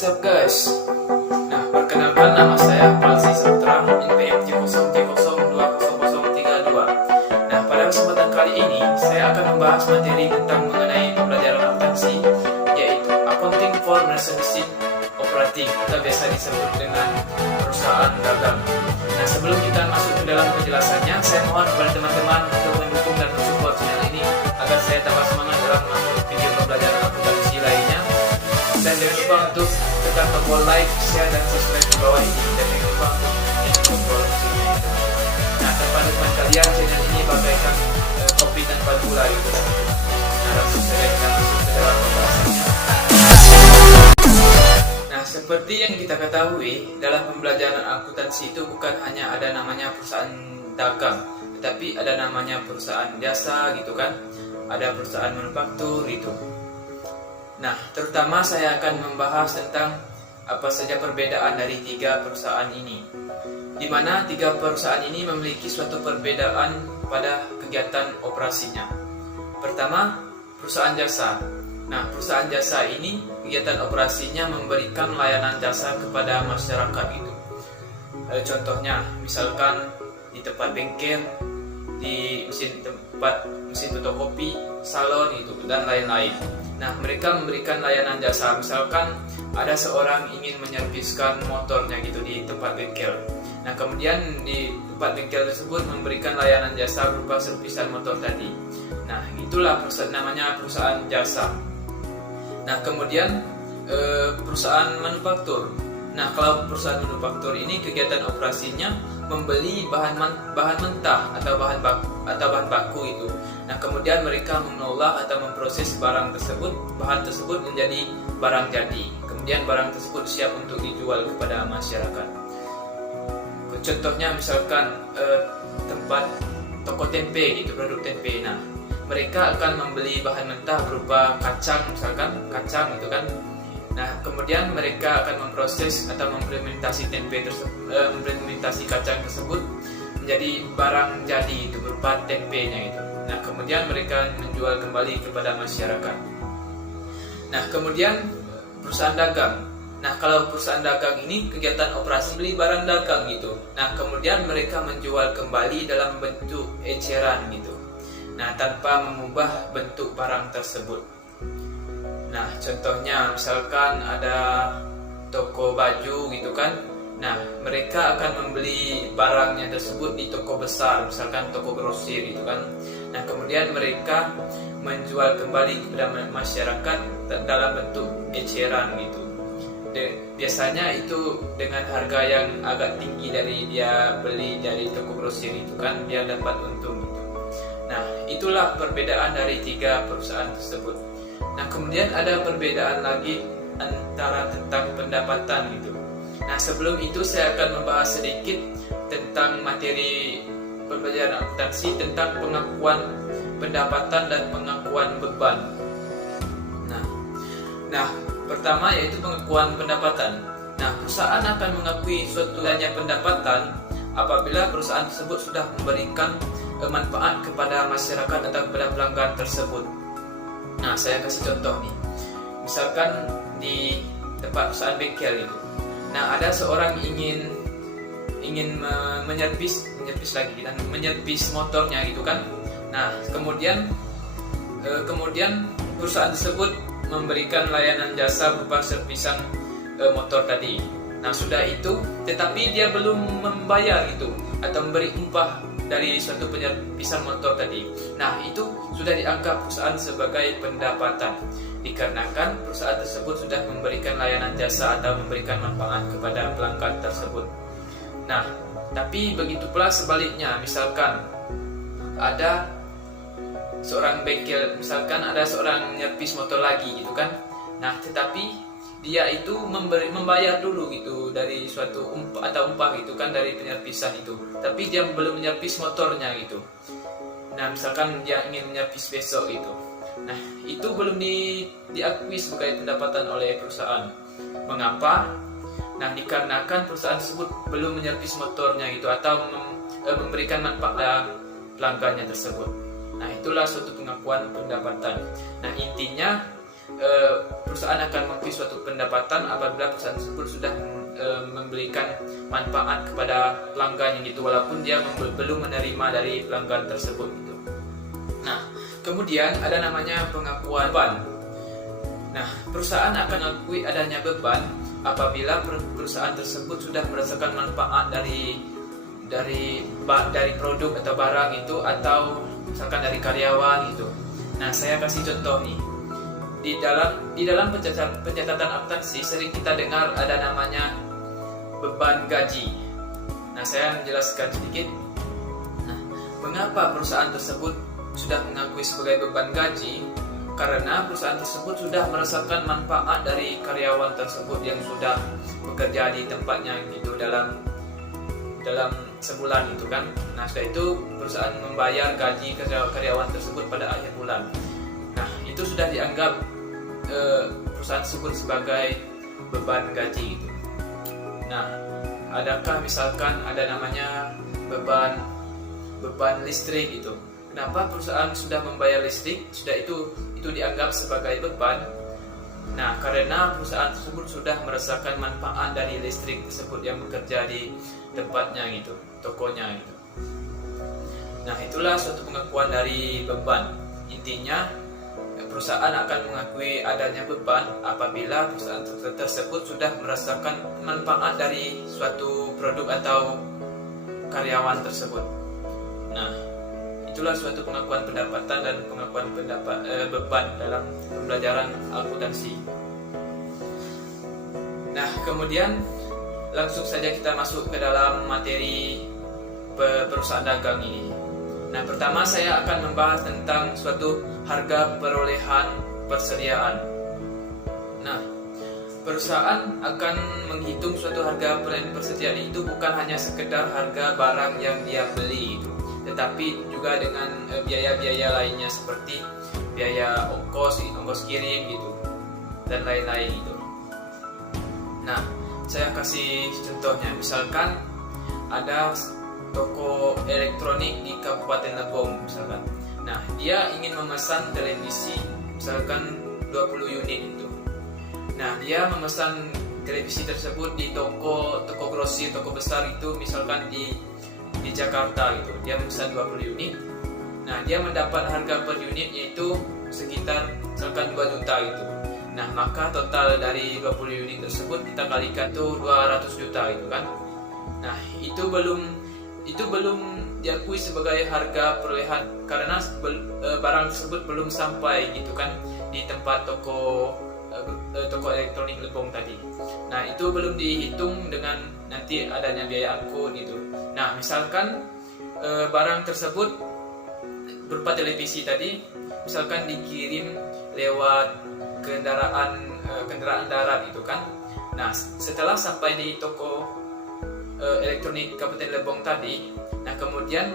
What's up guys? Nah, perkenalkan nama saya Palsi Saputra, NPM J0J020032. Nah, pada kesempatan kali ini saya akan membahas materi tentang mengenai pembelajaran akuntansi, yaitu Accounting for Relationship Operating atau biasa disebut dengan perusahaan dagang. Nah, sebelum kita masuk ke dalam penjelasannya, saya mohon kepada teman-teman untuk mendukung dan mensupport channel ini agar saya tambah semangat dalam mengupload video pembelajaran akuntansi lainnya. Dan jangan lupa untuk tekan tombol like, share, dan subscribe di bawah ini. Dan jangan lupa untuk klik tombol loncengnya. Nah, tanpa dukungan kalian, channel ini bagaikan kopi tanpa gula gitu. Nah, langsung saja kita masuk ke dalam pembahasannya. Nah, seperti yang kita ketahui, dalam pembelajaran akuntansi itu bukan hanya ada namanya perusahaan dagang, tetapi ada namanya perusahaan jasa gitu kan. Ada perusahaan manufaktur itu. Nah, terutama saya akan membahas tentang apa saja perbedaan dari tiga perusahaan ini, di mana tiga perusahaan ini memiliki suatu perbedaan pada kegiatan operasinya. Pertama, perusahaan jasa. Nah, perusahaan jasa ini kegiatan operasinya memberikan layanan jasa kepada masyarakat gitu. Contohnya, misalkan di tempat bengkel, di mesin fotokopi, salon itu, dan lain-lain. Nah, mereka memberikan layanan jasa. Misalkan ada seorang ingin menyerviskan motornya gitu di tempat bengkel. Nah, kemudian di tempat bengkel tersebut memberikan layanan jasa berupa servisan motor tadi. Nah, itulah namanya perusahaan jasa. Nah, kemudian perusahaan manufaktur. Nah, kalau perusahaan manufaktur ini kegiatan operasinya membeli bahan mentah atau bahan baku itu. Nah, kemudian mereka mengolah atau memproses bahan tersebut menjadi barang jadi. Kemudian barang tersebut siap untuk dijual kepada masyarakat. Contohnya misalkan tempat toko tempe gitu, produk tempe. Nah, mereka akan membeli bahan mentah berupa kacang, misalkan kacang itu kan. Nah, kemudian mereka akan memproses atau memplementasi memplementasi kacang tersebut menjadi barang jadi itu berupa tempenya itu. Nah, kemudian mereka menjual kembali kepada masyarakat. Nah, kemudian perusahaan dagang. Nah, kalau perusahaan dagang ini kegiatan operasi beli barang dagang gitu. Nah, kemudian mereka menjual kembali dalam bentuk eceran gitu. Nah, tanpa mengubah bentuk barang tersebut. Nah, contohnya misalkan ada toko baju gitu kan. Nah, mereka akan membeli barangnya tersebut di toko besar, misalkan toko grosir gitu kan. Nah, kemudian mereka menjual kembali kepada masyarakat dalam bentuk eceran gitu. Biasanya itu dengan harga yang agak tinggi dari dia beli dari toko grosir itu kan, dia dapat untung gitu. Nah, itulah perbedaan dari tiga perusahaan tersebut. Nah, kemudian ada perbedaan lagi antara tentang pendapatan gitu. Nah, sebelum itu saya akan membahas sedikit tentang materi pembelajaran akuntansi tentang pengakuan pendapatan dan pengakuan beban. Nah, pertama yaitu pengakuan pendapatan. Nah, perusahaan akan mengakui suatu adanya pendapatan apabila perusahaan tersebut sudah memberikan manfaat kepada masyarakat atau kepada pelanggan tersebut. Nah, saya kasih contoh nih. Misalkan di tempat perusahaan bengkel itu. Nah, ada seorang ingin menyervis motornya gitu kan. Nah, kemudian perusahaan tersebut memberikan layanan jasa berupa servisan motor tadi. Nah, sudah itu, tetapi dia belum membayar itu atau memberi upah dari suatu penyervisan motor tadi. Nah, itu sudah dianggap perusahaan sebagai pendapatan dikarenakan perusahaan tersebut sudah memberikan layanan jasa atau memberikan manfaat kepada pelanggan tersebut. Nah, tapi begitu pula sebaliknya, misalkan ada seorang bengkel, misalkan ada seorang nyervis motor lagi gitu kan. Nah, tetapi dia itu membayar dulu gitu dari suatu upah gitu kan dari penyervisan itu. Tapi dia belum menyervis motornya gitu. Nah, misalkan dia ingin menyervis besok itu. Nah, itu belum diakui sebagai pendapatan oleh perusahaan. Mengapa? Nah, dikarenakan perusahaan tersebut belum menyervis motornya gitu atau memberikan manfaat pelanggannya tersebut. Nah, itulah suatu pengakuan pendapatan. Nah, intinya perusahaan akan mengakui suatu pendapatan apabila perusahaan tersebut sudah memberikan manfaat kepada pelanggan gitu, walaupun dia belum menerima dari pelanggan tersebut gitu. Nah, kemudian ada namanya pengakuan beban. Nah, perusahaan akan mengakui adanya beban apabila perusahaan tersebut sudah merasakan manfaat dari produk atau barang itu, atau misalkan dari karyawan gitu. Nah, saya kasih contoh nih. Di dalam pencatatan akuntansi sering kita dengar ada namanya beban gaji. Nah, saya menjelaskan sedikit. Nah, mengapa perusahaan tersebut sudah mengakui sebagai beban gaji? Karena perusahaan tersebut sudah merasakan manfaat dari karyawan tersebut yang sudah bekerja di tempatnya gitu dalam sebulan itu kan. Nah, setelah itu perusahaan membayar gaji karyawan tersebut pada akhir bulan. Nah, itu sudah dianggap perusahaan tersebut sebagai beban gaji gitu. Nah, adakah misalkan ada namanya beban listrik gitu. Kenapa perusahaan sudah membayar listrik, sudah itu dianggap sebagai beban? Nah, karena perusahaan tersebut sudah merasakan manfaat dari listrik tersebut yang bekerja di tempatnya gitu, tokonya gitu. Nah, itulah suatu pengakuan dari beban. Intinya, perusahaan akan mengakui adanya beban apabila perusahaan tersebut sudah merasakan manfaat dari suatu produk atau karyawan tersebut. Nah, itulah suatu pengakuan pendapatan dan pengakuan beban dalam pembelajaran akuntansi. Nah, kemudian langsung saja kita masuk ke dalam materi perusahaan dagang ini. Nah, pertama saya akan membahas tentang suatu harga perolehan persediaan. Nah, perusahaan akan menghitung suatu harga perolehan persediaan itu bukan hanya sekedar harga barang yang dia beli itu, tetapi juga dengan biaya-biaya lainnya seperti biaya ongkos kirim gitu dan lain-lain itu. Nah, saya kasih contohnya, misalkan ada toko elektronik di Kabupaten Lebong misalkan. Nah, dia ingin memesan televisi misalkan 20 unit itu. Nah, dia memesan televisi tersebut di toko grosir, toko besar itu misalkan di Jakarta gitu. Dia memesan 20 unit. Nah, dia mendapat harga per unit yaitu sekitar misalkan 2 juta gitu. Nah, maka total dari 20 unit tersebut kita kalikan itu 200 juta gitu kan. Nah, itu belum diakui sebagai harga perolehan karena barang tersebut belum sampai gitu kan di tempat toko elektronik Lebong tadi. Nah, itu belum dihitung dengan nanti adanya biaya angkut gitu. Nah, misalkan barang tersebut berupa televisi tadi misalkan dikirim lewat kendaraan darat gitu kan. Nah, setelah sampai di toko elektronik Kabupaten Lebong tadi, nah kemudian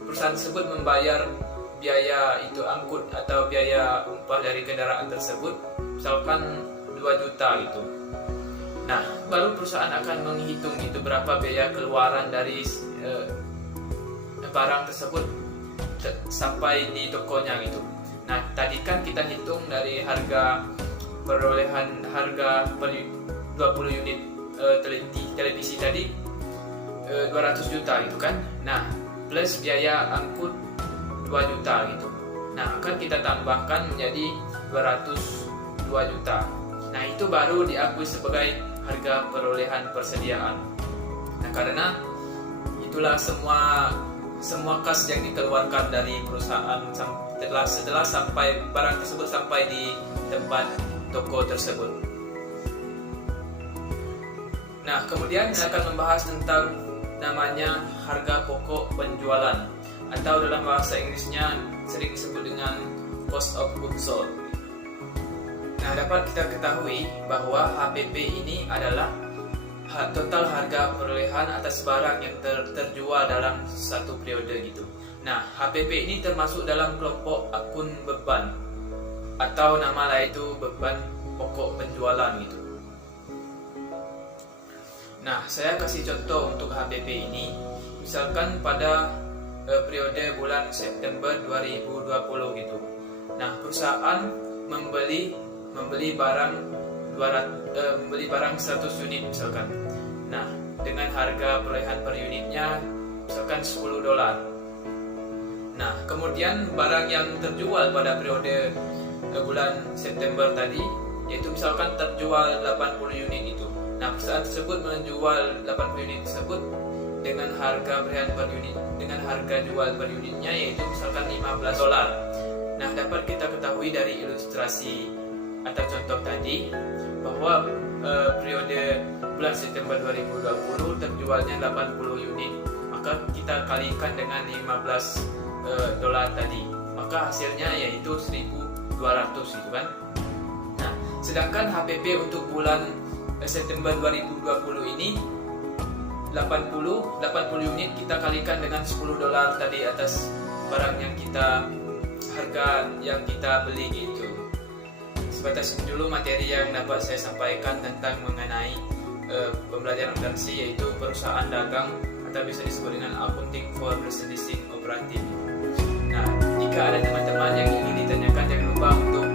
perusahaan tersebut membayar biaya itu angkut atau biaya upah dari kendaraan tersebut misalkan 2 juta gitu. Nah, baru perusahaan akan menghitung itu berapa biaya keluaran dari barang tersebut sampai di tokonya gitu. Nah, tadi kan kita hitung dari harga perolehan harga per 20 unit televisi tadi 200 juta gitu kan. Nah, plus biaya angkut 2 juta gitu. Nah, akan kita tambahkan menjadi 202 juta. Nah, itu baru diakui sebagai harga perolehan persediaan. Nah, karena itulah semua kas yang dikeluarkan dari perusahaan setelah sampai barang tersebut sampai di tempat toko tersebut. Nah, kemudian saya akan membahas tentang namanya harga pokok penjualan atau dalam bahasa Inggrisnya sering disebut dengan cost of goods sold. Nah, dapat kita ketahui bahwa HPP ini adalah total harga perolehan atas barang yang terjual dalam satu periode gitu. Nah, HPP ini termasuk dalam kelompok akun beban atau nama lain itu beban pokok penjualan gitu. Nah, saya kasih contoh untuk HPP ini. Misalkan pada periode bulan September 2020 gitu. Nah, perusahaan membeli barang 100 unit misalkan. Nah, dengan harga perolehan per unitnya misalkan $10. Nah, kemudian barang yang terjual pada periode bulan September tadi, yaitu misalkan terjual 80 unit itu. Nah, perusahaan tersebut menjual 80 unit tersebut dengan harga perolehan per unit, dengan harga jual per unitnya yaitu misalkan $15. Nah, dapat kita ketahui dari ilustrasi atau contoh tadi bahwa periode bulan September 2020 terjualnya 80 unit, maka kita kalikan dengan $15 tadi, maka hasilnya yaitu 1.200 itu kan. Nah, sedangkan HPP untuk bulan September 2020 ini 80 unit kita kalikan dengan $10 tadi atas barang yang harga yang kita beli gitu. Sebatas dulu materi yang dapat saya sampaikan tentang mengenai pembelajaran akuntansi, yaitu perusahaan dagang atau bisa disebut dengan accounting for business operating. Nah, jika ada teman-teman yang ingin ditanyakan, jangan lupa untuk